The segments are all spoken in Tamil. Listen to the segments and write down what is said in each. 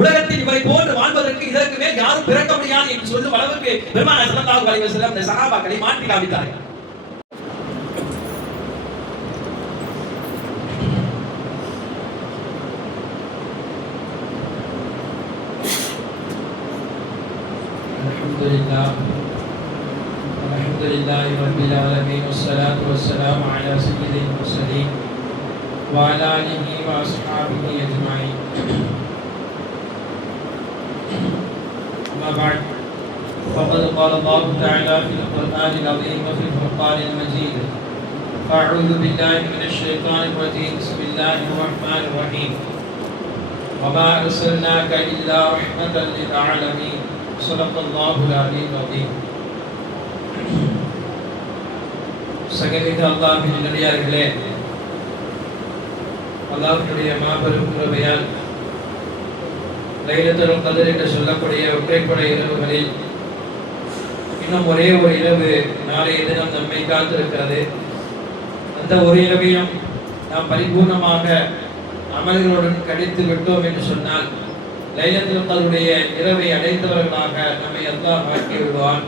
உலகத்தில் இவரை போன்று வாழ்வதற்கு இதற்கு மேல் யாரும் பிறக்க முடியாது என்று சொல்லும் அளவுக்கு பெருமானார் ஸல்லல்லாஹு அலைஹி வஸல்லம் இந்த சஹாபாக்களை மாற்றி காமித்தார்கள். அல்ஹம்துலில்லாஹி ரப்பில் ஆலமீன் வஸ்ஸலாத்து வஸ்ஸலாமு அலா சய்யிதில் முர்ஸலீன் வ அலா ஆலிஹி வ அஸ்ஹாபிஹி அஜ்மஈன். أما بعد فقد قال الله تعالى في القرآن العظيم وفي الفرقان المجيد: أعوذ بالله من الشيطان الرجيم بسم الله الرحمن الرحيم وما أرسلناك إلا رحمة للعالمين صدق الله العلي العظيم. சகமிக அல்லாஹ்வின் நல்லடியார்களே, அல்லாஹ்வுடைய மாபெரும் கிருபையால் லைலத்துல் கத்ர் என்று சொல்லக்கூடிய ஒற்றைப்படை இரவுகளில் இன்னும் ஒரே ஒரு இரவு நாளைய தினம் நம்மை காத்திருக்கிறது. அந்த ஒரு இரவையும் நாம் பரிபூர்ணமாக அமல்களுடன் கழித்து விட்டோம் என்று சொன்னால் லைலத்துல் கத்ருடைய இரவை அடைந்தவர்களாக நம்மை அல்லாஹ் ஆக்கி விடுவான்.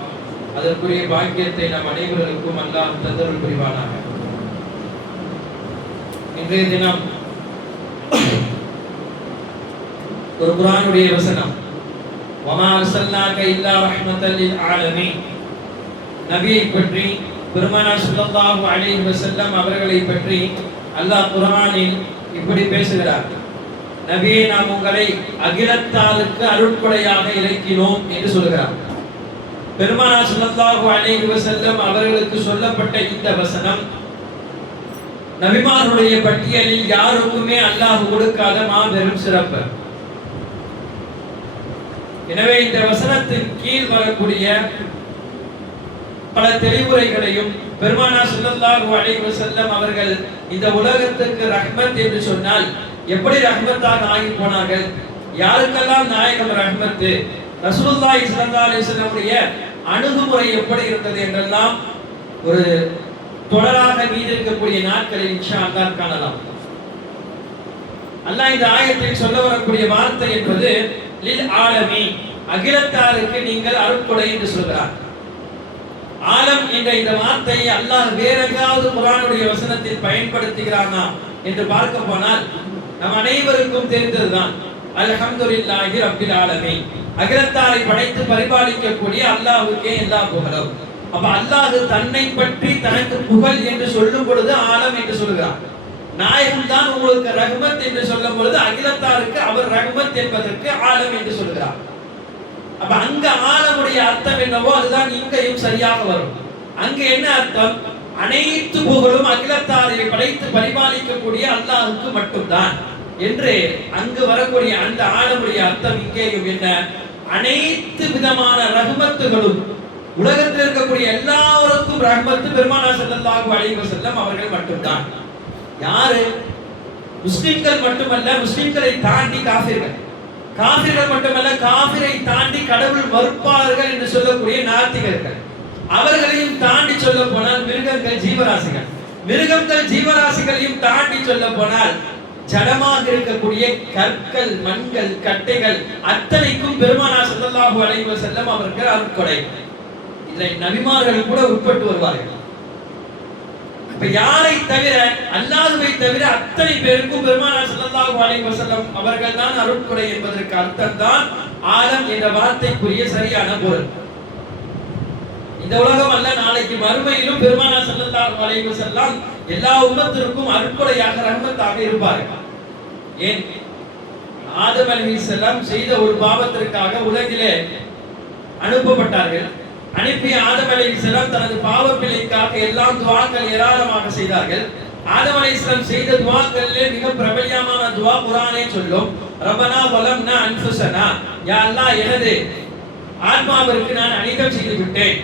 அதற்குரிய பாக்கியத்தை நம் அனைவருக்கும் அல்லாஹ் தந்தருள் புரிவானாக. இன்றைய தினம் ஒரு குர்ஆனுடைய வசனம், வமா அர்சல்னாக இல்லா ரஹ்மத்தல் லில் ஆலமீன். நபியை பற்றி, பெருமானார் ஸல்லல்லாஹு அலைஹி வஸல்லம் அவர்களை பற்றி அல்லாஹ் குர்ஆனில் இப்படி பேசுகிறார்: நபியே, நாம் உங்களை அகிலத்தாருக்கு அருட்கொடையாக இறக்கினோம் என்று சொல்கிறார். பெருமானார் ஸல்லல்லாஹு அலைஹி வஸல்லம் அவர்களுக்கு சொல்லப்பட்ட இந்த வசனம் நபிமார்களுடைய பட்டியலில் யாருக்குமே அல்லாஹ் கொடுக்காத மாபெரும் சிறப்பு. எனவே இந்த வசனத்தின் கீழ் வரக்கூடிய பல தெளிவுரைகளையும் பெருமானார் ஸல்லல்லாஹு அலைஹி வஸல்லம் அவர்கள் இந்த உலகத்துக்கு ரஹ்மத் என்று சொன்னால் எப்படி ரஹ்மத்தாக ஆகி போனார்கள், யாருக்கெல்லாம் நாயகம் ரஹ்மத், ரசூலுல்லாஹி ஸல்லல்லாஹு அலைஹி வஸல்லமுடைய அணுகுமுறை எப்படி இருந்தது என்றெல்லாம் ஒரு தொடராக மீதி இருக்கக்கூடிய நாட்களில் இன்ஷா அல்லாஹ் காணலாம். அல்லாஹ் இந்த ஆயத்தில் சொல்ல வரக்கூடிய வார்த்தை என்பது லில் ஆலமீன், அகிலத்தாருக்கு நீங்கள் அருட்கொடை என்று சொல்கிறார். ஆலம் என்ற இந்த வார்த்தையை அல்லாஹ் வேற எங்காவது குர்ஆனுடைய வசனத்தில் பயன்படுத்துகிறானா என்று பார்க்க போனால் நம் அனைவருக்கும் தெரிந்ததுதான். அல்ஹம்துலில்லாஹி ரப்பில் ஆலமீன், அகிலத்தாரை படைத்து பரிபாலிக்கக்கூடிய அல்லாஹ்வுக்கே எல்லா புகழும். அப்ப அல்லாஹ் தன்னை பற்றி தனக்கு புகழ் என்று சொல்லும் பொழுது ஆலம் என்று சொல்கிறார். நாயகம் தான் உங்களுக்கு ரஹ்மத் என்று சொல்லும் பொழுது அகிலத்தாருக்கு அவர் ரஹ்மத் என்பதற்கு ஆலம் என்று சொல்கிறார். அப்ப அங்க ஆலமுடைய அர்த்தம் என்னவோ அதுதான் இங்கேயும் சரியாக வரும். அங்க என்ன அர்த்தம்? அனைத்து புகழும் அகிலத்தாரை படைத்து பரிபாலிக்கக்கூடிய அல்லாஹ்வுக்கு மட்டும்தான் என்று அங்கு வரக்கூடிய அந்த ஆலமுடைய அர்த்தம் இங்கேயும் என்ன? அனைத்து விதமான ரஹ்மத்துகளும் உலகத்தில் இருக்கக்கூடிய எல்லாருக்கும் ரஹ்மத்து பெருமானார் ஸல்லல்லாஹு அலைஹி வஸல்லம் அவர்கள் மட்டும்தான். யாரு? முஸ்லிம்கள் மட்டுமல்ல, முஸ்லிம்களை தாண்டி காஃபிர்கள், காஃபிர்கள் மட்டுமல்ல, காஃபிரை தாண்டி கடவுள் மறுப்பாளர்கள் என்று சொல்லக்கூடிய நாத்திகர்கள், அவர்களையும் தாண்டி சொல்ல போனால் மிருகங்கள், ஜீவராசிகள், மிருகங்கள் ஜீவராசிகளையும் தாண்டி சொல்ல போனால் ஜடமாக இருக்கக்கூடிய கற்கள், மண்கள், கட்டைகள் அத்தனைக்கும் பெருமானார் ஸல்லல்லாஹு அலைஹி வஸல்லம் அவர்கள் அருட்கொடை. இதை நபிமார்கள் கூட உட்பட்டு வருவார்கள். இப்ப யாரை தவிர, அல்லாஹ்வை தவிர அத்தனை பேருக்கும் பெருமானார் ஸல்லல்லாஹு அலைஹி வஸல்லம் அவர்கள் தான் அருட்கொடை என்பதற்கு அர்த்தம் தான் ஆலம் என்ற வார்த்தைக்குரிய சரியான பொருள். இந்த உலகம் அல்ல, நாளைக்கு மறுமையிலும் பெருமானார் ஸல்லல்லாஹு அலைஹி வஸல்லம் எல்லா உம்மத்திற்கும் அருட்கொடையாக ரஹ்மத்தாக இருப்பார்கள். ஏன்? ஆதம் அலைஹிஸ்ஸலாம் செய்த ஒரு பாவத்திற்காக உலகிலே அனுப்பப்பட்டார்கள். அனுப்பிய ஆதம் அலைஹிஸ்ஸலாம் தனது பாவப்பிழைக்காக எல்லாம் துஆக்கள் ஏராளமாக செய்தார்கள். ஆதம் அலைஹிஸ்ஸலாம் செய்த துஆக்களிலே மிக பிரபல்யமான துஆ குர்ஆனே சொல்லும், ரப்பனா வலம்னா அன்ஃபுஸனா, யா அல்லாஹ், எனது ஆத்மாவிற்கு நான் அநீதம் செய்து விட்டேன்,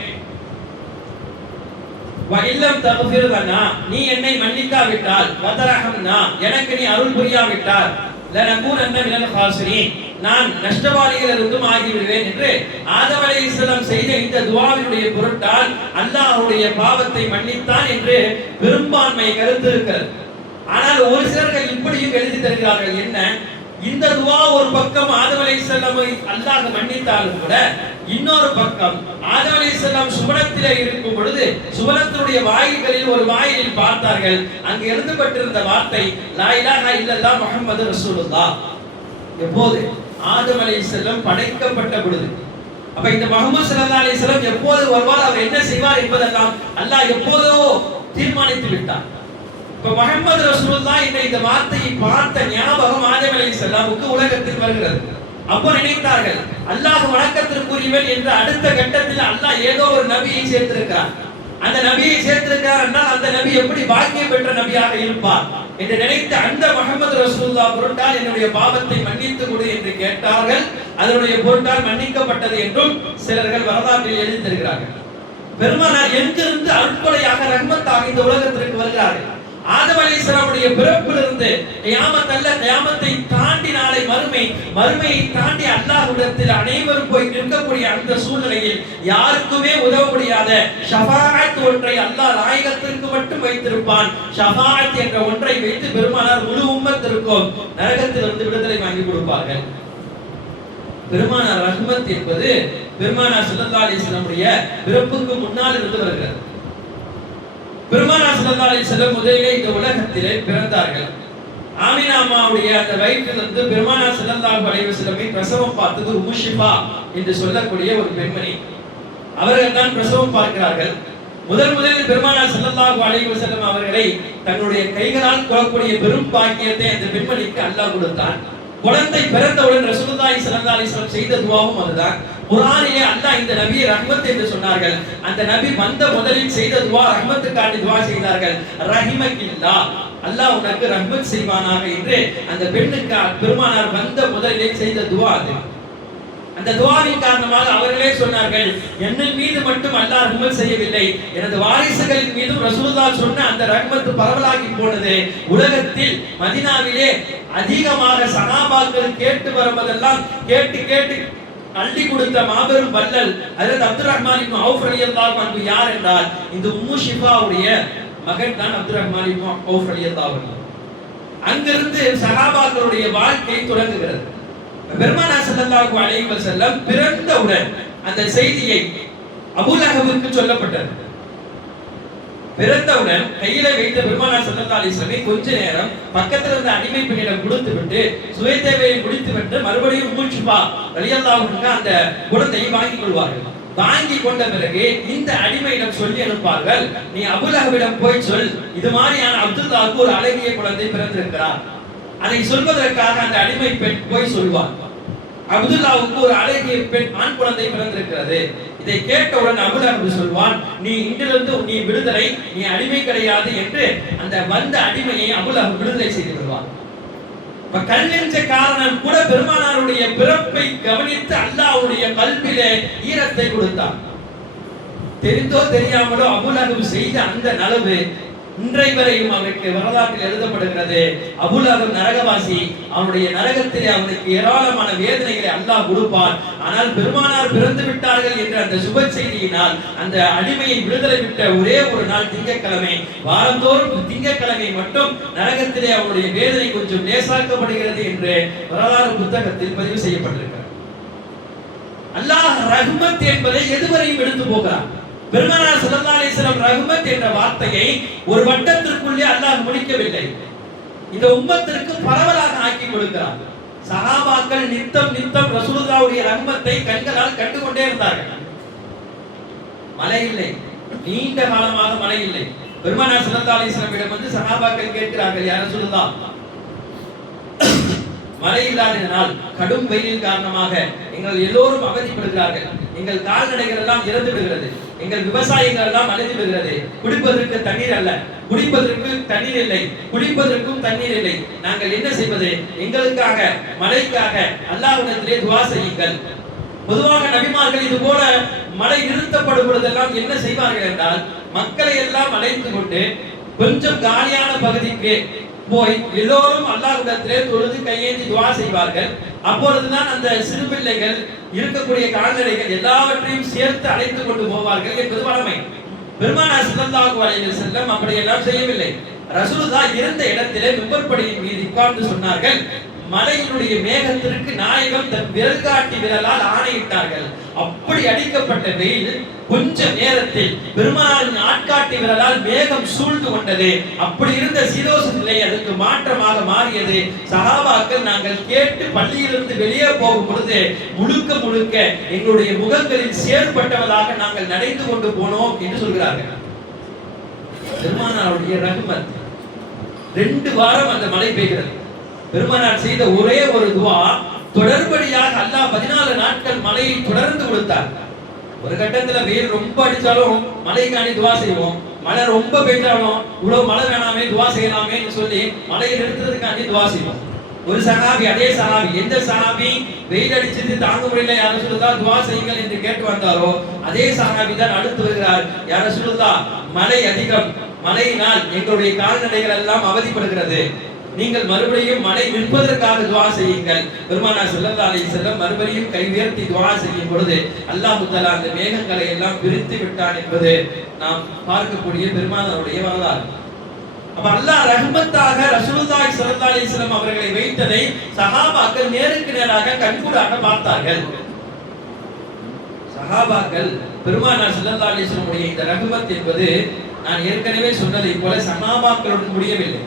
வ இல்லம் தக்ஃபிர் லனா, நீ என்னை மன்னிக்காவிட்டால், வ தர்ஹம்னா, எனக்கு நீ அருள் புரியாவிட்டால், லனகூனன்ன மினல் காஸிரீன், நான் நஷ்டவாளிகளிலிருந்தும் ஆகிவிடுவேன் என்று ஆதம் அலைஹிஸ்ஸலாம் செய்த இந்த துஆவினுடைய பொருட்டால் அல்லாஹ்வுடைய பாவத்தை மன்னித்தான் என்று பெரும்பான்மை கருத்து இருக்கிறது. ஆனால் ஒரு சிலர்கள் இப்படியும் எழுதி தருகிறார்கள், என்ன? இந்த துஆ ஒரு பக்கம் ஆதம் அலைஹிஸ்ஸலாமை அல்லாஹ் மன்னித்தாலும் கூட இன்னொரு பக்கம் ஆதம் அலைஹிஸ்ஸலாம் சுவனத்திலே இருக்கும் பொழுது சுவனத்தினுடைய வாயில்களில் ஒரு வாயிலில் பார்த்தார்கள். அங்கு எழுதப்பட்டிருந்த வார்த்தை லா இலாஹா இல்லல்லாஹ் முஹம்மது ரசூலுல்லாஹ். எப்போது ஆதம் அலைஹிஸ்ஸலாம் படைக்கப்பட்ட பொழுது. அப்ப இந்த முஹம்மது ஸல்லல்லாஹு அலைஹி வஸல்லம் எப்போது வருவார், அவர் என்ன செய்வார் என்பதெல்லாம் அல்லாஹ் எப்போதோ தீர்மானித்து விட்டார். இப்ப முஹம்மது ரசூலுல்லாஹ் இந்த வார்த்தையை பார்த்த ஞாபகம் ஆதம் அலைஹிஸ்ஸலாமுக்கு உலகத்தில் வருகிறது. அப்போ நினைத்தார்கள் அல்லாஹ் வணக்கத்திற்குரியவன் என்ற அடுத்த கட்டத்தில் அல்லாஹ் ஏதோ ஒரு நபியை சேர்த்திருக்கிறார். அந்த நபியை சேர்த்திருக்கிறார் என்றால் அந்த நபி எப்படி பாக்கியம் பெற்ற நபியாக இருப்பார் என்று நினைத்து அந்த முஹம்மது ரசூலுல்லாஹ் பொருட்டால் என்னுடைய பாவத்தை மன்னித்து கொடு என்று கேட்டார்கள். அதனுடைய பொருட்டால் மன்னிக்கப்பட்டது என்றும் சிலர்கள் வரலாற்றில் எழுதி தருகிறார்கள். பெருமானார் எங்கிருந்து அருட்கொடையாக ரஹ்மத்தாக இந்த உலகத்திற்கு வருகிறார்கள். ஆதம் அலைஹிஸ்ஸலாமுடைய பிறப்பிலிருந்து கியாமத் அல்ல, கியாமத்தை தாண்டி நாளை மறுமையை தாண்டி அல்லாஹ்விடத்தில் அனைவரும் போய் நிற்கக்கூடிய அந்த சூழ்நிலையில் யாருக்குமே உதவ முடியாத ஷஃபாஅத் ஒன்றை அல்லாஹ் நாயகத்திற்கு மட்டும் வைத்திருப்பான். ஷஃபாஅத் என்ற ஒன்றை வைத்து பெருமானார் முழு உம்மத்திற்கும் நரகத்திலிருந்து விடுதலை வாங்கி கொடுப்பார்கள். பெருமானார் ரஹ்மத் என்பது பெருமானார் ஸல்லல்லாஹு அலைஹி வஸல்லமுடைய பிறப்புக்கு முன்னால் இருந்து வருகிறது. பெருமானார் ஸல்லல்லாஹு அலைஹி வஸல்லம் முதலிலே இந்த உலகத்திலே பிறந்தார்கள். ஆமினா அம்மாவுடைய அந்த வயிற்றிலிருந்து பெருமானார் ஸல்லல்லாஹு அலைஹி வஸல்லமை பிரசவம் பார்த்தது உம்மு ஷிஃபா என்று சொல்லக்கூடிய ஒரு பெண்மணி. அவர்கள் தான் பிரசவம் பார்க்கிறார்கள். முதலில் பெருமானார் ஸல்லல்லாஹு அலைஹி வஸல்லம் அவர்களை தங்களுடைய கைகளால் கொள்ளக்கூடிய பெரும் பாக்கியத்தை அந்த பெண்மணிக்கு அல்லாஹ் கொடுத்தான். குழந்தை பிறந்தவுடன் ரசூலுல்லாஹி ஸல்லல்லாஹு அலைஹி வஸல்லம் செய்த துஆவும் அதுதான். குர்ஆனிலே அல்லாஹ் இந்த நபியை ரஹ்மத் என்று சொன்னார்கள். அந்த நபி வந்த முதலில் செய்த துஆ ரஹ்மத்துக்காண்டி துஆ செய்தார்கள். ரஹிமகில்லாஹ், அல்லாஹ் உனக்கு ரஹ்மத் செய்வானாக என்று அந்த பெண்ணுக்கு பெருமானார் வந்த முதலிலே செய்த துஆ அது. அந்த துஆவின் காரணமாக அவர்களே சொன்னார்கள், என்னின் மீது மட்டும் அல்லாஹ் ரஹ்மத் செய்யவில்லை, எனது வாரிசுகளின் மீதும் ரசூலுல்லாஹ் சொன்ன அந்த ரஹ்மத் பரவலாகி போனது. உலகத்தில் மதீனாவிலே அதிகமாக சஹாபாக்கள் கேட்டு வருவதெல்லாம் கேட்டு அள்ளி கொடுத்த மாபெரும் வல்லல் ஹஜ்ரத் அப்துர் ரஹ்மான் இப்னு அவுஃப் ரலியல்லாஹு அன்ஹு யார் என்றால் இந்த உம்மு ஷிஃபாவுடைய மகன் தான் அப்துர் ரஹ்மான் இப்னு அவுஃப் ரலியல்லாஹு அன்ஹு. அங்கிருந்து சஹாபாக்களுடைய வாழ்க்கை தொடங்குகிறது. பெருமானார் ஸல்லல்லாஹு அலைஹி வஸல்லம் பிறந்தவுடன் அந்த செய்தியை அபூ லஹபுக்கு சொல்லப்பட்டது. பிறந்தவுடன் கையில வைத்த பெருமானார் ஸல்லல்லாஹு அலைஹி வஸல்லம் கொஞ்ச நேரம் பக்கத்துல இருந்த அடிமை பெண்ணிடம் கொடுத்துவிட்டு சுய தேவையை முடித்துவிட்டு மறுபடியும் உம்மு ஷிஃபா ரலியல்லாஹு அன்ஹா அந்த குழந்தையை வாங்கிக் கொள்வார்கள். வாங்கி கொண்ட பிறகு இந்த அடிமையிடம் சொல்லி அனுப்பார்கள், நீ அபூ லஹபிடம் போய் சொல், இது மாதிரியான அப்துல்லாஹ்வுக்கு ஒரு அழகிய குழந்தை பிறந்திருக்கிறார். அதை சொல்வதற்காக அந்த அடிமை பெண் போய் சொல்வார், அப்துல்லாஹ்வுக்கு ஒரு அழகிய பெண் ஆண் குழந்தை பிறந்திருக்கிறது. இதை கேட்டவுடன் அபூ லஹப் சொல்வான், நீ இன்றிலிருந்து நீ விடுதலை, நீ அடிமை கிடையாது என்று அந்த வந்த அடிமையை அபூ லஹப் விடுதலை செய்து விடுவான். கல்லென்ற காரணம் கூட பெருமானாருடைய பிறப்பை கவனித்து அல்லாஹ்வுடைய கல்பிலே ஈரத்தை கொடுத்தான். தெரிந்தோ தெரியாமலோ அபூ லஹப் செய்த அந்த நலவு இன்றை வரையும் அவருக்கு வரலாற்றில் எழுதப்படுகிறது. அபூ லஹப் நரகவாசி, அவனுடைய நரகத்திலே அவனுக்கு ஏராளமான வேதனைகளை அல்லாஹ் கொடுப்பான். ஆனால் பெருமானார் பிறந்து விட்டார்கள் என்ற அந்த சுப செய்தியினால் அந்த அடிமையை விடுதலை விட்ட ஒரே ஒரு நாள் திங்கட்கிழமை, வாரந்தோறும் திங்கட்கிழமை மட்டும் நரகத்திலே அவனுடைய வேதனை கொஞ்சம் லேசாக்கப்படுகிறது என்று வரலாறு புத்தகத்தில் பதிவு செய்யப்பட்டிருக்கிறது. அல்லாஹ் ரஹ்மத் என்பதை எதுவரையும் எடுத்து போகிறான். பெருமானார் ஸல்லல்லாஹு அலைஹி வஸல்லம் ரஹ்மத் என்ற வார்த்தையை ஒரு வட்டத்திற்குள்ளே அல்லாஹ் முடிக்கவில்லை, இந்த உம்மத்திற்கு பரவலாக ஆக்கி கொடுக்கிறார். சஹாபாக்கள் நித்தம் ரசூலுல்லாஹ்வுடைய ரஹ்மத்தை கண்களால் கண்டு கொண்டே இருந்தார்கள். மழை இல்லை, நீண்ட காலமாக மழை இல்லை. பெருமானார் ஸல்லல்லாஹு அலைஹி வஸல்லம் வந்து சஹாபாக்கள் கேட்கிறார்கள், யா ரசூலுல்லாஹ், மழை இல்லாததினால் கடும் வெயில் காரணமாக எங்கள் எல்லோரும் அவதிப்படுகிறார்கள், எங்கள் கால்நடைகள் எல்லாம் இறந்து விடுகிறது, எங்கள் விவசாயங்கள் எல்லாம் அழிந்து விடுகிறது, குடிப்பதற்கு தண்ணீர் அல்ல, குடிப்பதற்கு தண்ணீர் இல்லை, குடிப்பதற்கும் தண்ணீர் இல்லை, நாங்கள் என்ன செய்வது? எங்களுக்காக மழைக்காக அல்லாஹ்விடத்திலே துஆ செய்யுங்கள். பொதுவாக நபிமார்கள் இது போல மழை நிறுத்தப்படும் பொழுதெல்லாம் என்ன செய்வார்கள் என்றால், மக்களை எல்லாம் அழைத்து கொண்டு கொஞ்சம் காலியான பகுதிக்கு போய் எல்லோரும் அல்லாஹ்விடத்திலே தொழுது கையேந்தி துஆ செய்வார்கள். அப்பொழுதுதான் அந்த சிறு பிள்ளைகள் இருக்கக்கூடிய கால்நடைகள் எல்லாவற்றையும் சேர்த்து அழைத்து கொண்டு போவார்கள் என்பது வழமை. பெருமானார் ஸல்லல்லாஹு அலைஹி வஸல்லம் அப்படி எல்லாம் செய்யவில்லை. ரசூலுல்லாஹ் இருந்த இடத்திலே மிம்பர் படியின் மீது உட்கார்ந்து சொன்னார்கள், மலையினுடைய மேகத்திற்கு நாயகம் தன் விரல் காட்டி விரலால் ஆணையிட்டார்கள். அப்படி அடிக்கப்பட்ட வெயில் கொஞ்ச நேரத்தில் பெருமானாரின் ஆட்காட்டி விரலால் மேகம் சூழ்ந்து கொண்டது. அப்படி இருந்த சீதோஷ நிலை அதற்கு மாற்றமாக மாறியது. சஹாபாக்கள் நாங்கள் கேட்டு பள்ளியிலிருந்து வெளியே போகும் பொழுது முழுக்க முழுக்க எங்களுடைய முகங்களில் செயற்பட்டவதாக நாங்கள் நடைந்து கொண்டு போனோம் என்று சொல்கிறார்கள். பெருமானாருடைய ரஹ்மத். 2 வாரம் அந்த மழை பெய்கிறது. பெருமானார் செய்த ஒரே ஒரு துவா, தொடர்படியாக அல்லாஹ் 14 நாட்கள் மழையை தொடர்ந்து கொடுத்தார். ஒரு கட்டத்துல வெயில் ரொம்ப அடிச்சாலும் மழைக்காண்டி துவா செய்வோம், மழை ரொம்ப பெய்தாலும் இவ்வளவு மழை வேணாமே துவா செய்யலாமேன்னு சொல்லி மழையை நிறுத்துறதுக்காண்டி துவா செய்வோம். ஒரு சஹாபி, அதே சஹாபி, எந்த சஹாபி வெயில் அடிச்சது தாங்க முடியல யார சொல்லுதா துவா செய்யுங்கள் என்று கேட்டு வந்தாரோ அதே சஹாபி தான் அடுத்து வருகிறார். யார சொல்லுதா மழை அதிகம், மழையினால் எங்களுடைய கால்நடைகள் எல்லாம் அவதிப்படுகிறது, நீங்கள் மறுபடியும் மழை நிற்பதற்காக துவா செய்யுங்கள். பெருமானார் ஸல்லல்லாஹு அலைஹி வஸல்லம் மறுபடியும் கை உயர்த்தி துவா செய்யும் பொழுது அல்லாஹ் தஆலா அந்த மேகங்களை எல்லாம் பிரித்து விட்டான் என்பது நாம் பார்க்கக்கூடிய பெருமானாருடைய வரலாறு. அப்ப அல்லாஹ் ரஹ்மத்தாக ரசூலுல்லாஹி ஸல்லல்லாஹு அலைஹி வஸல்லம் அவர்களை வைத்ததை சஹாபாக்கள் நேருக்கு நேராக கண்கூடாக பார்த்தார்கள். சஹாபாக்கள் பெருமானார் ஸல்லல்லாஹு அலைஹி வஸல்லம் இந்த ரஹ்மத் என்பது நான் ஏற்கனவே சொன்னதை போல சஹாபாக்களுடன் முடியவில்லை.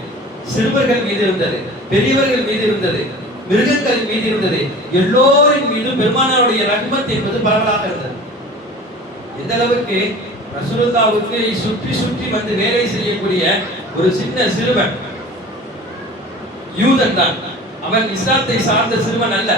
சிறுவர்கள் மீது இருந்தது, பெரியவர்கள் மீது இருந்தது, மிருகங்கள் மீது இருந்தது, எல்லோரின் மீது பெருமானாருடைய ரஹ்மத் என்பது பரவலாக இருந்தது. எந்த அளவுக்கு ரசூலுல்லாஹ்வுக்கு சுற்றி சுற்றி வந்து வேலை செய்யக்கூடிய ஒரு சின்ன சிறுவன், யூதன் தான், அவன் இஸ்லாத்தை சார்ந்த சிறுவன் அல்ல,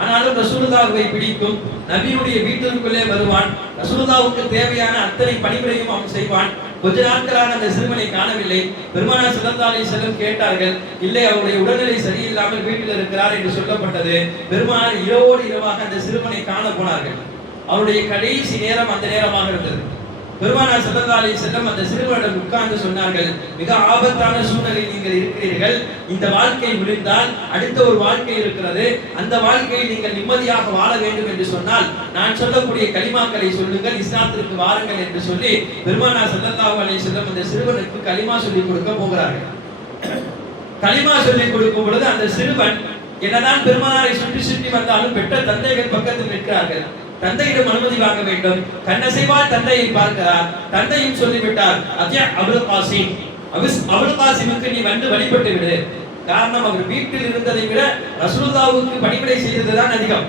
ஆனாலும் ரசூலுல்லாஹ்வை பிடிக்கும், நபியுடைய வீட்டிற்குள்ளே வருவான், ரசூலுல்லாஹ்வுக்கு தேவையான அத்தனை பணிகளையும் அவன் செய்வான். கொஞ்ச நாட்களாக அந்த சிறுவனை காணவில்லை. பெருமானார் ஸல்லல்லாஹு அலைஹி வஸல்லம் கேட்டார்கள், இல்லை அவருடைய உடல்நிலை சரியில்லாமல் வீட்டில் இருக்கிறார் என்று சொல்லப்பட்டது. பெருமானார் இரவோடு இரவாக அந்த சிறுவனை காண போனார்கள். அவருடைய கடைசி நேரம் அந்த நேரமாக இருந்தது. பெருமானார் ஸல்லல்லாஹு அலைஹி வஸல்லம் அந்த சிறுவனிடம் உட்கார்ந்து சொன்னார்கள், மிக ஆபத்தான சூழ்நிலையில் நீங்கள் இருக்கிறீர்கள், இந்த வாழ்க்கை முடிந்தால் அடுத்த ஒரு வாழ்க்கை இருக்கிறது, அந்த வாழ்க்கையில் நீங்கள் நிம்மதியாக வாழ வேண்டும் என்று சொன்னால் நான் சொல்லக்கூடிய கலிமாக்களை சொல்லுங்கள், இஸ்லாத்திற்கு வாருங்கள் என்று சொல்லி பெருமானார் ஸல்லல்லாஹு அலைஹி வஸல்லம் அந்த சிறுவனுக்கு கலிமா சொல்லிக் கொடுக்க போகிறார்கள். கலிமா சொல்லிக் கொடுக்கும் பொழுது அந்த சிறுவன் என்னதான் பெருமானாரை சுற்றி சுற்றி வந்தாலும் பெற்ற தந்தைகள் பக்கத்தில் நிற்கிறார்கள். தந்தையிடம் அனுமதி வாங்க வேண்டும். கண்ணசைவால் தந்தையை பார்க்கிறார். தந்தையும் சொல்லிவிட்டார், அத்யா அபுல் காசிம், அபுல் காசிமுக்கு நீ வந்து வழிபட்டு விடு. காரணம், அவர் வீட்டில் இருந்ததை விட ரசூலுல்லாஹ்வுக்கு பணிவிடை செய்ததுதான் அதிகம்.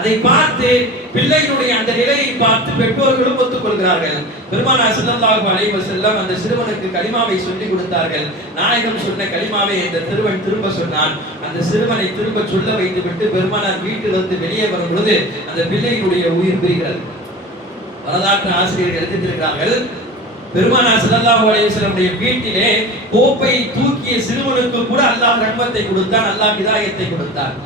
அதை பார்த்து பிள்ளையினுடைய அந்த நிலையை பார்த்து பெற்றோர்களும் ஒத்துக்கொள்கிறார்கள். பெருமானார் ஸல்லல்லாஹு அலைஹி வஸல்லம் அந்த சிறுவனுக்கு கலிமாவை சொல்லிக் கொடுத்தார்கள். நாயகம் சொன்ன கலிமாவை இந்த சிறுவன் திரும்ப சொன்னான். அந்த சிறுவனை திரும்ப சொல்ல வைத்துவிட்டு பெருமானார் வீட்டிலிருந்து வெளியே வரும் பொழுது அந்த பிள்ளையினுடைய உயிர் பிரிகிறது. வரலாற்று ஆசிரியர்கள் எழுதியிருக்கிறார்கள், பெருமானார் ஸல்லல்லாஹு அலைஹி வஸல்லம் வீட்டிலே கோப்பை தூக்கிய சிறுவனுக்கு கூட அல்லாஹ் ரஹ்மத்தை கொடுத்தான், அல்லாஹ் ஹிதாயத்தை கொடுத்தான்.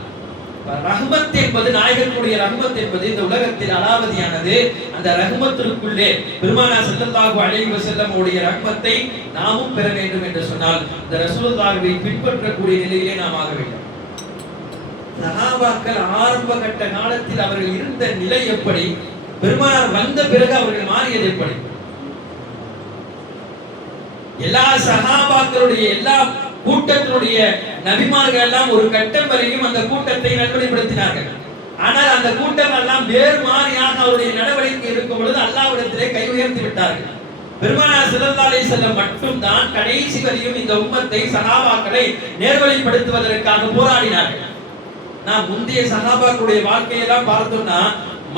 ரஹ்மத் என்பது, நாயகனுடைய ரஹ்மத் என்பது இந்த உலகத்தில் அலாவதியானது. அந்த ரஹ்மத்திற்குள்ளே பெருமானார் ஸல்லல்லாஹு அலைஹி வஸல்லம் உடைய ரஹ்மத்தை நாமும் பெற வேண்டும் என்று சொன்னால் இந்த ரசூலுல்லாஹ்வை பின்பற்றக்கூடிய நிலையிலே நாம் ஆக வேண்டும். சஹாபாக்கள் ஆரம்ப கட்ட காலத்தில் அவர்கள் இருந்த நிலை எப்படி, பெருமானார் வந்த பிறகு அவர்கள் மாறியது எப்படி? எல்லா சஹாபாக்களுடைய எல்லா கூட்டத்தினுடைய நபிமார்கள் எல்லாம் ஒரு கட்டம் வரையும் அந்த கூட்டத்தை நல்வழிப்படுத்தினார்கள். ஆனால் அந்த கூட்டம் எல்லாம் வேறு மாறியாக அவருடைய நடவடிக்கை இருக்கும் பொழுது அல்லாஹ்விடத்திலே கை உயர்த்தி விட்டார்கள். பெருமானார் ஸல்லல்லாஹு அலைஹி வஸல்லம் மட்டும் தான் கடைசி வரையும் இந்த உம்மத்தை சஹாபாக்களை நேர்வழிப்படுத்துவதற்காக போராடினார்கள். நாம் முந்தைய சஹாபாக்களுடைய வாழ்க்கையெல்லாம் பார்த்தோம்னா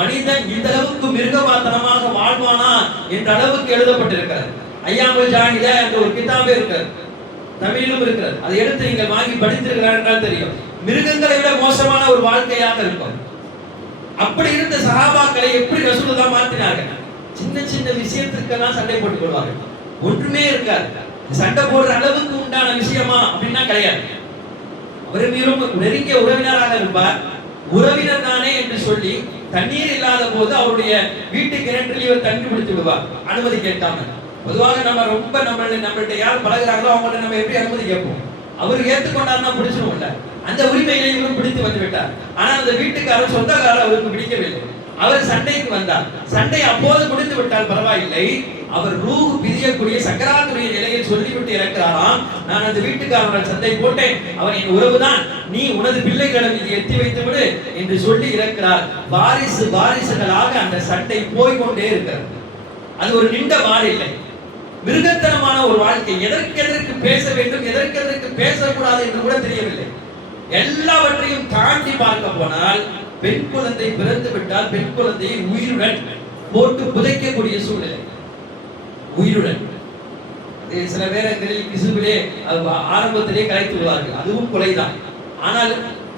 மனிதன் இந்த அளவுக்கு மிருகவாத்தனமாக வாழ்வானா என்ற அளவுக்கு எழுதப்பட்டிருக்கிறது. ஐயாமுல் ஜாஹிலியா என்ற ஒரு கிதாபே இருக்கிறது, தமிழிலும் இருக்கிறது. அதை எடுத்து நீங்கள் வாங்கி படித்திருக்கிறார் என்றால் தெரியும். மிருகங்களை விட மோசமான ஒரு வாழ்க்கையாக இருக்கும். அப்படி இருந்த சஹாபாக்களை எப்படி ரசூலுல்லாஹ் மாற்றினார்கள்? சின்ன சின்ன விஷயத்துக்கெல்லாம் சண்டை போட்டுக் கொள்வார்கள். ஒன்றுமே இருக்காது. சண்டை போடுற அளவுக்கு உண்டான விஷயமா அப்படின்னா கிடையாது. அவர் மீறும் நெருங்கிய உறவினராக இருப்பார். உறவினர் தானே என்று சொல்லி தண்ணீர் இல்லாத போது அவருடைய வீட்டு கிணற்றில் இவர் தண்ணி பிடித்து விடுவார், அனுமதி கேட்காம. பொதுவாக நம்ம ரொம்ப நம்மள்ட்ட யார் பழகுறாங்களோ அவங்கள்ட்ட நம்ம எப்படி அனுமதி கேட்போம்? அவர் ஏற்றுக்கொண்டாருன்னா பிடிச்சிருவோம்ல. அந்த உரிமைகளை இவரும் பிடித்து வந்து விட்டார். ஆனால் அந்த வீட்டுக்காரர் சொந்தக்காரர் அவருக்கு பிடிக்கவில்லை. அவர் சண்டைக்கு வந்தார். சண்டை அப்போது முடிந்து விட்டால் பரவாயில்லை. அவர் ரூஹ் பிரியக்கூடிய சக்கராத்துடைய நிலையில் சொல்லிவிட்டு இறக்கிறாராம், நான் அந்த வீட்டுக்காரர்கள் சண்டை போட்டேன், அவன் என் உறவுதான், நீ உனது பிள்ளைகளிடம் இதை எத்தி வைத்து விடு என்று சொல்லி இறக்கிறார். வாரிசுகளாக அந்த சண்டை போய்கொண்டே இருக்கிறது. அது ஒரு நீண்ட வாள் இல்லை, மிருகத்தனமான ஒரு வாழ்க்கை. எதற்கு பேச வேண்டும், எதற்கு பேசக்கூடாது என்று கூட தெரியவில்லை. எல்லாவற்றையும் தாண்டி பார்க்க போனால் பெண் குழந்தை பிறந்து விட்டால் பெண் குழந்தையை உயிருடன் போட்டு புதைக்கக்கூடிய சூழ்நிலை. உயிருடன் சில நேரங்களில் கிசுவிலே ஆரம்பத்திலே கலைத்து விடுவார்கள், அதுவும் கொலைதான். ஆனால்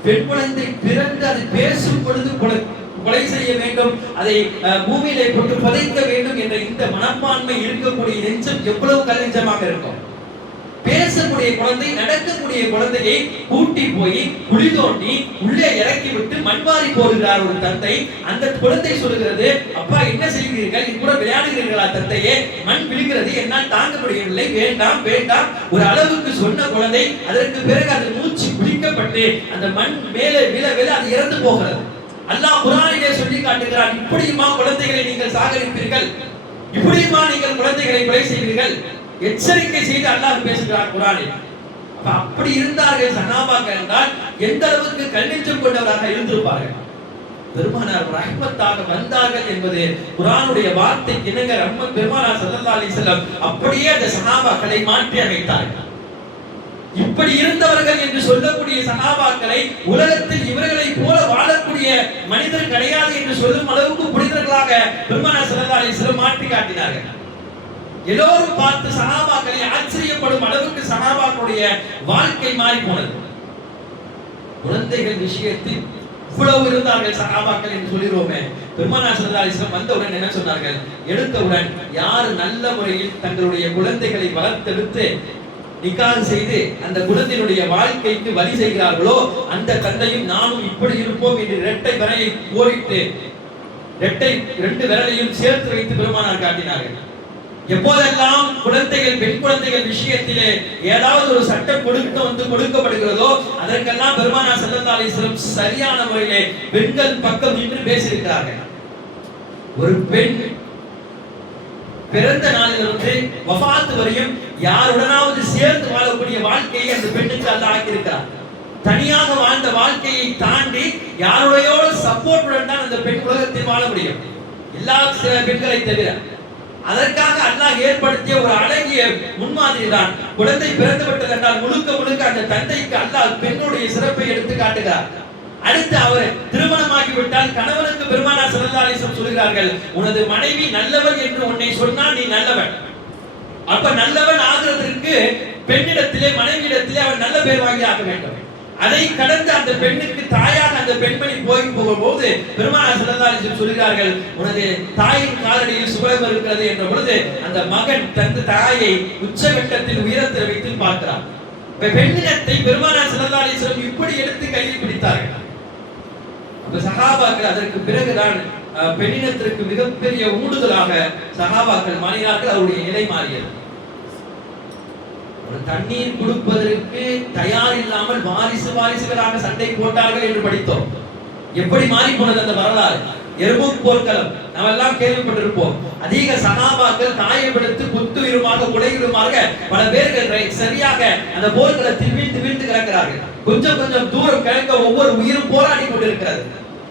பெண் குழந்தை பிறந்து அது பேசும் பொழுது கொலை செய்ய வேண்டும், அதை பூமியிலே போட்டு புதைக்க வேண்டும் என்ற இந்த மனப்பான்மை இருக்கக்கூடிய நெஞ்சம் எவ்வளவு கல்நெஞ்சமாக இருக்கும். பேசக்கூடிய குழந்தை, நடக்கக்கூடிய குழந்தையை கூட்டி போய் குழி தோண்டி உள்ளே இறக்கி விட்டு மண்வாரி போடுகிறார் ஒரு தந்தை. அந்த குழந்தை சொல்லுகிறது, அப்பா என்ன செய்கிறீர்கள், இது கூட விளையாடுகிறீர்களா தந்தையே, மண் விழுகிறது, என்னால் தாங்க முடியவில்லை, வேண்டாம் வேண்டாம். ஒரு அளவுக்கு சொன்ன குழந்தை அதற்கு பிறகு அது மூச்சு குடிக்கப்பட்டு அந்த மண் மேலே விழ அது இறந்து போகிறது. அல்லாஹ் குர்ஆனிலே சொல்லி காட்டுகிறான், இப்படியுமா குழந்தைகளை நீங்கள் சாகரிப்பீர்கள், இப்படியுமா நீங்கள் குழந்தைகளை கொலை செய்வீர்கள், எச்சரிக்கை செய்து அல்லாஹ் பேசுகிறார் குர்ஆனில். அப்படி இருந்தார்கள் சஹாபாக்கள் என்றால் எந்த அளவுக்கு கல்நெஞ்சம் கொண்டவராக இருந்திருப்பார்கள். பெருமானார் ரஹ்மத்தாக வந்தார்கள் என்பது குர்ஆனுடைய வார்த்தைக்கு இணங்க பெருமானார் ஸல்லல்லாஹு அலைஹி வஸல்லம் அப்படியே அந்த சஹாபாக்களை மாற்றி அமைத்தார்கள். இப்படி இருந்தவர்கள் என்று சொல்லக்கூடிய சஹாபாக்களை உலகத்தில் இவர்களை போல வாழக்கூடிய மனிதர் கிடையாது என்று சொல்லும் அளவுக்கு புனிதர்களாக பெருமானார் ஸல்லல்லாஹு அலைஹி வஸல்லம் மாற்றி காட்டினார்கள். எல்லோரும் பார்த்து சஹாபாக்களை ஆச்சரியப்படும் அளவுக்கு சஹாபாக்களுடைய வாழ்க்கை மாறி போனது. குழந்தைகள் விஷயத்தில் இவ்வளவு இருந்தார்கள் சஹாபாக்கள் என்று சொல்லிடுவோமே. பெருமானார் ஸல்லல்லாஹு அலைஹி வஸல்லம் வந்தவுடன் என்ன சொன்னார்கள், எடுத்தவுடன் யார் நல்ல முறையில் தங்களுடைய குழந்தைகளை வளர்த்தெடுத்து நிக்காஹ் செய்து அந்த குழந்தையினுடைய வாழ்க்கைக்கு வழி செய்கிறார்களோ அந்த தந்தையும் நானும் இப்படி இருப்போம் என்று இரட்டை விரலை கோரிட்டு இரட்டை 2 விரலையும் சேர்த்து வைத்து பெருமானார் காட்டினார்கள். எப்போதெல்லாம் குழந்தைகள் பெண் குழந்தைகள் விஷயத்திலே ஏதாவது ஒரு சட்டம் கொடுக்கப்படுகிறதோ அதற்கெல்லாம் பெருமானார் ஸல்லல்லாஹு அலைஹி வஸல்லம் சரியான முறையிலே பெண்கள் பக்கம் நின்று பேசியிருக்கிறார்கள். ஒரு பெண் பிறந்த நாளிலிருந்து வஃபாத் வரையும் யாருடனாவது சேர்ந்து வாழக்கூடிய வாழ்க்கையை அந்த பெண்ணுக்கு அல்லாஹ் ஆக்கியிருக்கிறார். தனியாக வாழ்ந்த வாழ்க்கையை தாண்டி யாருடையோட சப்போர்ட்டுடன் தான் அந்த பெண் உலகத்தில் வாழ முடியும், எல்லா பெண்களை தவிர. அதற்காக அல்லாஹ் ஏற்படுத்திய ஒரு அழகிய முன்மாதிரி தான் குழந்தை பிறந்து விட்டது என்றால் முழுக்க அந்த தந்தைக்கு அல்லாஹ் பெண்ணுடைய சிறப்பை எடுத்து காட்டுகிறார். அடுத்து அவர் திருமணமாகி விட்டால் கணவனுக்கு பெருமானார் ஸல்லல்லாஹு அலைஹி வஸல்லம் சொல்கிறார்கள், உனது மனைவி நல்லவள் என்று உன்னை சொன்னால் நீ நல்லவன். அப்ப நல்லவன் ஆகிறதற்கு பெண்ணிடத்திலே மனைவியிடத்திலே அவன் நல்ல பேர் வாங்கி ஆக வேண்டும். அதை கடந்து அந்த பெண்ணுக்கு தாயாக அந்த பெண்மணி போகும்போது பெருமானார் ஸல்லல்லாஹு அலைஹி வஸல்லம் சொல்கிறார்கள், உனது தாயின் காலடியில் சுவரம் இருக்கிறது என்ற பொழுது அந்த மகன் தன் தாயை உச்சகட்டத்தில் உயரத்தில் வைத்து பார்க்கிறார். பெண்ணினத்தை பெருமானார் ஸல்லல்லாஹு அலைஹி வஸல்லம் இப்படி எடுத்து கையில் பிடித்தார்கள். அப்ப சஹாபாக்கள் அதற்கு பிறகுதான் பெண்ணினத்திற்கு மிகப்பெரிய ஊடுதலாக சஹாபாக்கள் மாறினார்கள். அவருடைய நிலை மாறியது. ஒரு தண்ணீர் கொடுப்பதற்கு தயார் இல்லாமல் வாரிசுகளாக சண்டை போட்டார்கள் என்று படித்தோம். எப்படி மாறி போனது அந்த வரலாறு. எர்முக் போர்க்களம் நாம் எல்லாம் கேள்விப்பட்டிருப்போம். அதிக சஹாபாக்கள் காயப்படுத்தி குத்துயிருமாக குடையுருமாக பல பேர்கள் சரியாக அந்த போர்க்களத்தில் வீழ்ந்து கிடக்கிறார்கள். கொஞ்சம் தூரம் கிடக்க ஒவ்வொரு உயிரும் போராடி கொண்டிருக்கிறது.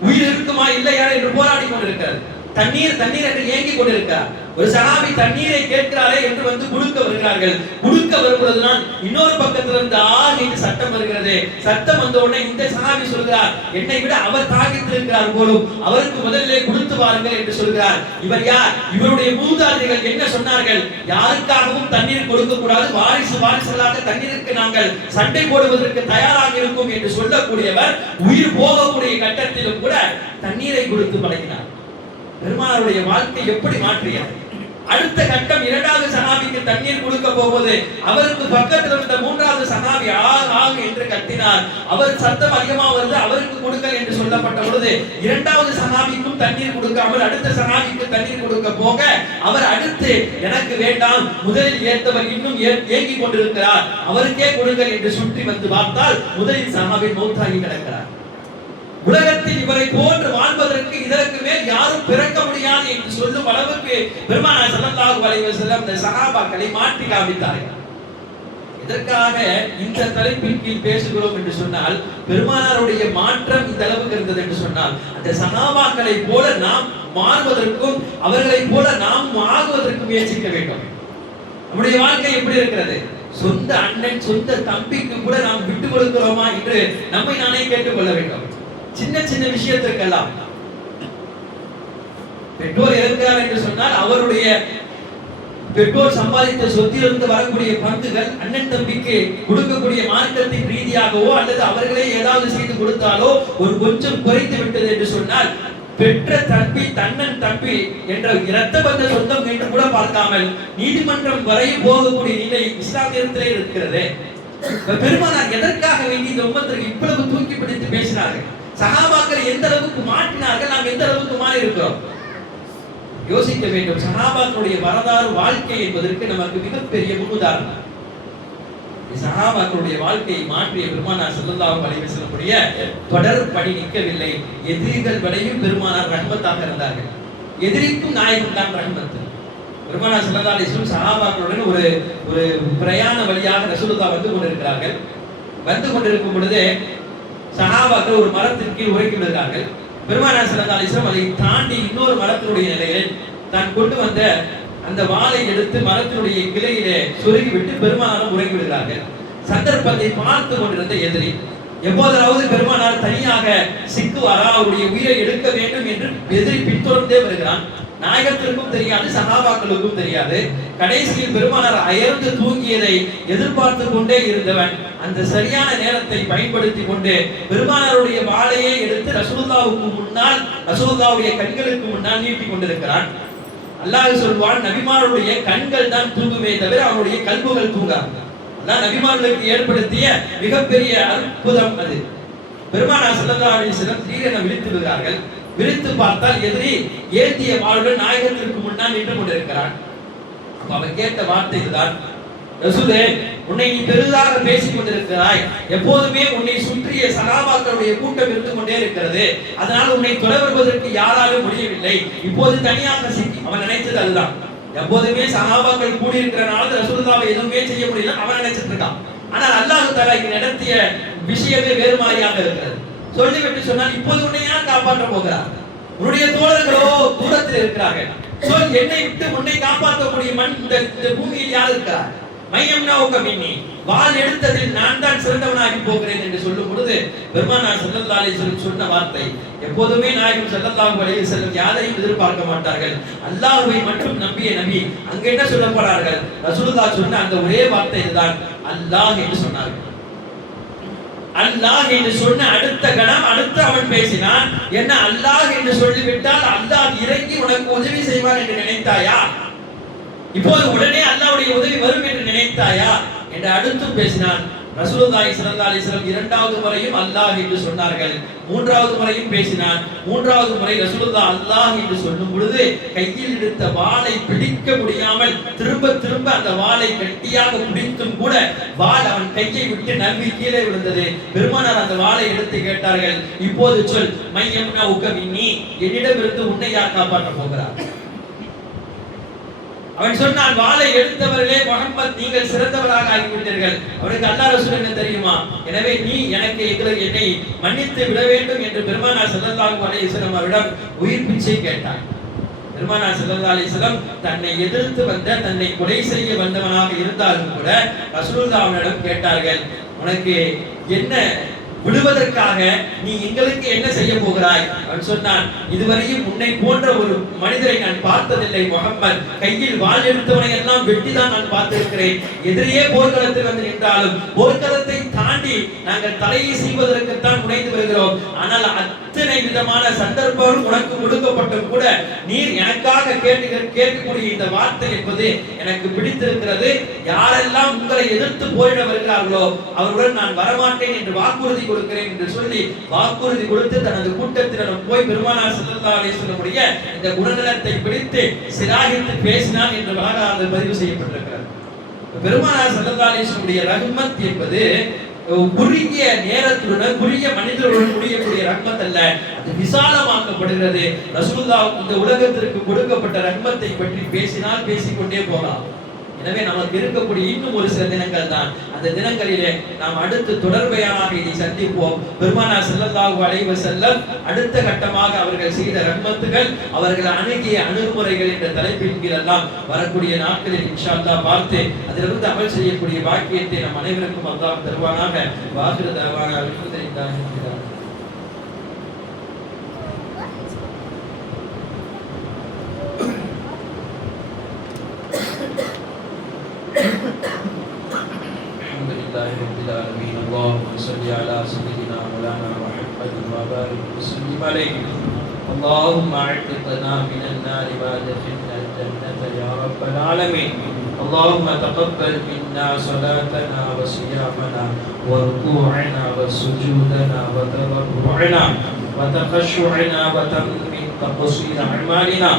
உயிர் இருக்குமா இல்லையா என்று போராடி கொண்டிருக்கிறது. தண்ணீர் என்று ஏங்கி கொண்டிருக்கிறார். ஒரு சஹாபி தண்ணீரை கேட்கிறாரே என்று வந்து குடுக்க வருகிறார்கள். குடுக்க வரும்போதுதான் இன்னொரு பக்கத்துல இருந்து என்று சட்டம் வருகிறது. சட்டம் வந்த உடனே இந்த சஹாபி சொல்கிறார், என்னை விட அவர் தாகித்திருக்கிறார் போலும், அவருக்கு முதலிலே கொடுத்து வாருங்கள் என்று சொல்கிறார். இவர் யார்? இவருடைய மூதாதையர்கள் என்ன சொன்னார்கள்? யாருக்காகவும் தண்ணீர் கொடுக்க கூடாது, வாரிசுகளாக தண்ணீருக்கு நாங்கள் சண்டை போடுவதற்கு தயாராக இருக்கும் என்று சொல்லக்கூடியவர் உயிர் போகக்கூடிய கட்டத்திலும் கூட தண்ணீரை கொடுத்து பழகினார். பெருமானாருடைய வாழ்க்கை எப்படி மாற்றியது? அடுத்த கட்டம் இரண்டாவது சஹாபிக்கு தண்ணீர் கொடுக்க போவது அவருக்கு பக்கத்தில் இருந்த மூன்றாவது சஹாபி ஆக என்று கத்தினார். அவர் சத்தம் அதிகமாக வருது, அவருக்கு கொடுங்கள் என்று சொல்லப்பட்ட பொழுது இரண்டாவது சஹாபிக்கும் தண்ணீர் கொடுக்காமல் அடுத்த சஹாபிக்கு தண்ணீர் கொடுக்க போக அவர் அடுத்து எனக்கு வேண்டாம், முதலில் ஏற்றவர் இன்னும் ஏங்கிக் கொண்டிருக்கிறார், அவருக்கே கொடுங்கள் என்று சுற்றி வந்து பார்த்தால் முதலில் சஹாபி மௌத்தாகி கிடக்கிறார். உலகத்தில் இவரை போன்று வாழ்வதற்கு இதற்கு மேல் யாரும் பிறக்க முடியாது என்று சொல்லும் அளவுக்கு பெருமானார் ஸல்லல்லாஹு அலைஹி வஸல்லம் இந்த சஹாபாக்களை மாற்றி காமித்தார்கள். இதற்காக இந்த தலைப்பின் கீழ் பேசுகிறோம் என்று சொன்னால் பெருமானாருடைய மாற்றம் இந்த அளவுக்கு இருந்தது என்று சொன்னால் அந்த சஹாபாக்களை போல நாம் மாறுவதற்கும் அவர்களை போல நாம் ஆகுவதற்கும் முயற்சிக்க வேண்டும். நம்முடைய வாழ்க்கை எப்படி இருக்கிறது? சொந்த அண்ணன் சொந்த தம்பிக்கு கூட நாம் விட்டு கொடுக்கிறோமா என்று நம்மை நானே கேட்டுக்கொள்ள வேண்டும். சின்ன சின்ன விஷயத்திற்கெல்லாம் பெற்றோர் இருக்கிறார் என்று சொன்னால் அவருடைய பெற்றோர் சம்பாதித்த சொத்திலிருந்து வரக்கூடிய பங்குகள் அண்ணன் தம்பிக்கு கொடுக்கக்கூடிய மார்க்கத்தின் ரீதியாகவோ அல்லது அவர்களே ஏதாவது செய்து கொடுத்தாலோ ஒரு கொஞ்சம் குறைத்து விட்டது என்று சொன்னால் பெற்ற தம்பி தன்னன் தம்பி என்ற இரத்த பந்த சொந்தம் என்று கூட பார்க்காமல் நீதிமன்றம் வரை போகக்கூடிய நிலை இஸ்லாமியத்திலே இருக்கிறது. பெருமானார் எதற்காக வேண்டி இந்த உம்மத்திற்கு இவ்வளவு தூக்கி பிடித்து பேசினார்கள்? சஹாபாக்கள் எந்த அளவுக்கு மாற்றினார்கள், நாம் எந்த அளவுக்கு மாறி இருக்கிறோம் யோசிக்க வேண்டும். சஹாபாக்களுடைய வரலாறு வாழ்க்கை என்பதற்கு நமக்கு மிகப்பெரிய முன்னுதாரணம். சஹாபாக்களுடைய வாழ்க்கையை மாற்றிய பெருமானார் ஸல்லல்லாஹு அலைஹி வஸல்லம் தொடர் பணி நிற்கவில்லை. எதிரிகள் வரையும் பெருமானார் ரஹ்மத்தாக இருந்தார்கள். எதிரிக்கும் நாயகம் தான் ரஹ்மத். பெருமானார் ஸல்லல்லாஹு அலைஹி வஸல்லம் சஹாபாக்களுடன் ஒரு பிரயாண வழியாக ரசூலுல்லாஹ் வந்து கொண்டிருக்கிறார்கள். வந்து கொண்டிருக்கும் பொழுது சஹாபாக்கள் ஒரு மரத்தின் கீழ் உறங்கி விடுகிறார்கள். பெருமானார் ஸல்லல்லாஹு அலைஹி வஸல்லம் அதை தாண்டி இன்னொரு மரத்தினுடைய நிலையில் தான் கொண்டு வந்த அந்த வாளை எடுத்து மரத்தினுடைய கிளையிலே சொருகி விட்டு பெருமானாரும் உறங்கி விடுகிறார்கள். சந்தர்ப்பத்தை பார்த்து கொண்டிருந்த எதிரி எப்போதாவது பெருமானார் தனியாக சிக்குவாரா, அவருடைய உயிரை எடுக்க வேண்டும் என்று எதிரி பின்தொடர்ந்தே வருகிறான். நாயகத்திற்கும் தெரியாது, சஹாபாக்களுக்கும் தெரியாது. கடைசியில் பெருமானார் அயர்ந்து தூங்கியதை எதிர்பார்த்து கொண்டே இருந்தவன் அந்த சரியான நேரத்தை பயன்படுத்தி கொண்டு பெருமானாருடைய வாளையே எடுத்து ரசூலுல்லாஹ்வுக்கு முன்னால் ரசூலுல்லாஹ்வுடைய கண்களுக்கு முன்னால் நீட்டி கொண்டிருக்கிறான். அல்லாஹ் சொல்வான், நபிமாருடைய கண்கள் தான் தூங்குமே தவிர அவருடைய கல்புகள் தூங்காது. அல்லாஹ் நபிமார்களுக்கு ஏற்படுத்திய மிகப்பெரிய அற்புதம் அது. பெருமானார் ஸல்லல்லாஹு அலைஹி வஸல்லம் திடீரென விழித்து விடுகிறார்கள். விழித்து பார்த்தால் எதிரி ஏந்திய வாளுடன் நாயகத்திற்கு முன்னால் நின்று கொண்டிருக்கிறான். அவன் கேட்ட வார்த்தை இதுதான், ரசூலே, உன்னை நீ பெரிதாக பேசிக் கொண்டிருக்கிறாய், எப்போதுமே உன்னை சுற்றிய சஹாபாக்களுடைய கூட்டம் இருந்து கொண்டே இருக்கிறது, அதனால் உன்னை தொடர்வதற்கு யாராலும் முடியவில்லை, இப்போது தனியாக சிக்கி. அவன் நினைத்தது அதுதான். எப்போதுமே சஹாபாக்கள் கூடி இருக்கிறனால ரசூலுல்லாஹ்வை எதுவுமே செய்ய முடியல அவன் நினைச்சிட்டு இருக்கான். ஆனால் அல்லாஹ் தஆலா இங்கு நடத்திய விஷயமே வேறு மாதிரியாக இருக்கிறது. சொல்லிவிட்டு சொன்னால், இப்போது உன்னை யார் காப்பாற்ற போகிறார்? உன்னுடைய தோழர்களோ தூரத்தில் இருக்கிறார்கள். சொல், என்னை விட்டு உன்னை காப்பாற்றக்கூடிய மண் இந்த பூமியில் யார் இருக்கிறார்? மையம்னாவுக மின்னி, வாள் எடுத்ததில் நான் தான் சிறந்தவனாகி போகிறேன் என்று சொல்லும் பொழுது பெருமானார் ஸல்லல்லாஹு அலைஹி வஸல்லம் சொன்ன வார்த்தை, எப்போதுமே நாயகம் ஸல்லல்லாஹு அலைஹி வஸல்லம் யாரையும் எதிர்பார்க்க மாட்டார்கள், அல்லாஹ்வை மட்டும் நம்பிய நபி. அங்க என்ன சொல்ல போறார்கள்? ரசூலுல்லாஹ் சொன்ன அந்த ஒரே வார்த்தை இதுதான், அல்லாஹ் என்று சொன்னார்கள். அல்லாஹ் என்று சொன்ன அடுத்த கணம் அடுத்து அவன் பேசினான், என்ன அல்லாஹ் என்று சொல்லிவிட்டால் அல்லாஹ் இறங்கி உனக்கு உதவி செய்வான் என்று நினைத்தாயா? இப்போது உடனே அல்லாஹ்வுடைய உதவி வரும் என்று நினைத்தாயா என்று அடுத்தும் பேசினான். ரசூலுல்லாஹி ஸல்லல்லாஹு அலைஹி வஸல்லம் இரண்டாவது முறையும் அல்லாஹ் என்று சொன்னார்கள். மூன்றாவது முறையும் பேசினான். மூன்றாவது முறை ரசூலுல்லாஹ் அல்லாஹ் என்று சொல்லும் பொழுது கையில் எடுத்த வாளை பிடிக்க முடியாமல் திரும்ப திரும்ப அந்த வாளை கட்டியாக பிடித்தும் கூட வாள் அவன் கையை விட்டு நழுவி கீழே விழுந்தது. பெருமானார் அந்த வாளை எடுத்து கேட்டார்கள், இப்போது சொல், மையம்னாவுக மின்னி, என்னிடமிருந்து உன்னை யார் காப்பாற்ற போகிறார்? அவன் சொன்னான், வாளை எடுத்தவர்களே முஹம்மத், நீங்கள் சிறந்தவராக ஆகிவிட்டீர்கள். அவனுக்கு அல்லாஹ் ரசூல் என்ன தெரியுமா? எனவே நீ எனக்கு என்னை மன்னித்து விட வேண்டும் என்று பெருமானார் ஸல்லல்லாஹு அலைஹி வஸல்லம் அவரிடம் உயிர் பிச்சை கேட்டான். பெருமானார் ஸல்லல்லாஹு அலைஹி வஸல்லம் தன்னை எதிர்த்து வந்த, தன்னை கொலை செய்ய வந்தவனாக இருந்தாலும் கூட ரசூலுல்லாஹ் அவனிடம் கேட்டார்கள், உனக்கு என்ன விடுவதற்காக நீ எங்களுக்கு என்ன செய்ய போகிறாய்? அவன் சொன்னான், இதுவரையும் உன்னை போன்ற ஒரு மனிதரை நான் பார்த்ததில்லை முஹம்மத். கையில் வாள் எடுத்தவனை எல்லாம் வெட்டிதான் நான் பார்த்திருக்கிறேன். எதிரியே போர்க்களத்தில் வந்து நின்றாலும் போர்க்களத்தை தாண்டி நாங்கள் தலையை செய்வதற்குத்தான் முனைந்து வருகிறோம். ஆனால் இத்தனை விதமான சந்தர்ப்பங்கள் உனக்கு கொடுக்கப்பட்டும் கூட நீர் எனக்காக கேட்கக்கூடிய இந்த வார்த்தை என்பது எனக்கு பிடித்திருக்கிறது. யாரெல்லாம் உங்களை எதிர்த்து போயிட வருகிறார்களோ அவருடன் நான் வரமாட்டேன் என்று வாக்குறுதி கொடுக்கிறேன் என்று சொல்லி வாக்குறுதி கொடுத்து தனது கூட்டத்தினரும் போய் பெருமானார் ஸல்லல்லாஹு அலைஹி வஸல்லம் இந்த குணநலத்தை பிடித்து சிராகித்து பேசினான் என்று வரலாறு பதிவு செய்யப்பட்டிருக்கிறது. பெருமானார் ஸல்லல்லாஹு அலைஹி வஸல்லம் ரஹ்மத் என்பது குறுகிய நேரத்துடன் குறுகிய மனிதர்களுடன் முடியக்கூடிய ரஹ்மத் அல்ல, அது விசாலமாக்கப்படுகிறது. ரசூலுல்லாஹ் இந்த உலகத்திற்கு கொடுக்கப்பட்ட ரஹ்மத்தை பற்றி பேசினால் பேசிக்கொண்டே போகலாம். எனவே நமக்கு இருக்கக்கூடிய இன்னும் ஒரு சில தினங்கள் தான். அந்த தினங்களிலே நாம் அடுத்து தொடர்பையாக இதை சந்திப்போம். பெருமானார் ஸல்லல்லாஹு அலைஹி வஸல்லம் அடுத்த கட்டமாக அவர்கள் செய்த ரஹ்மத்துகள், அவர்கள் அணுகிய அணுகுமுறைகள் என்ற தலைப்பின் கீழெல்லாம் வரக்கூடிய நாட்களில் இன்ஷா அல்லாஹ் பார்த்து அதிலிருந்து அமல் செய்யக்கூடிய பாக்கியத்தை நம் அனைவருக்கும் அல்லாஹ் தருவானாக. வாஹிரு தஅவானா அல்ஹம்துலில்லாஹி ரப்பில் ஆலமீன். اللهم صل على سيدنا مولانا محمد وبارك وسلم عليه. اللهم اعتقنا من النار وادخلنا الجنة يا رب العالمين. اللهم تقبل منا صلاتنا وصيامنا وركوعنا وسجودنا وتضرعنا وتخشعنا وتمم تقصير اعمالنا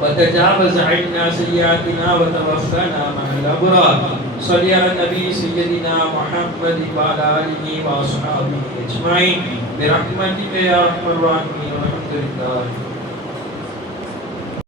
وتجاوز عنا سيئاتنا وتوفنا مع الأبرار. صل على النبي سيدنا محمد وعلى آله وأصحابه أجمعين برحمتك يا أرحم الراحمين والحمد لله.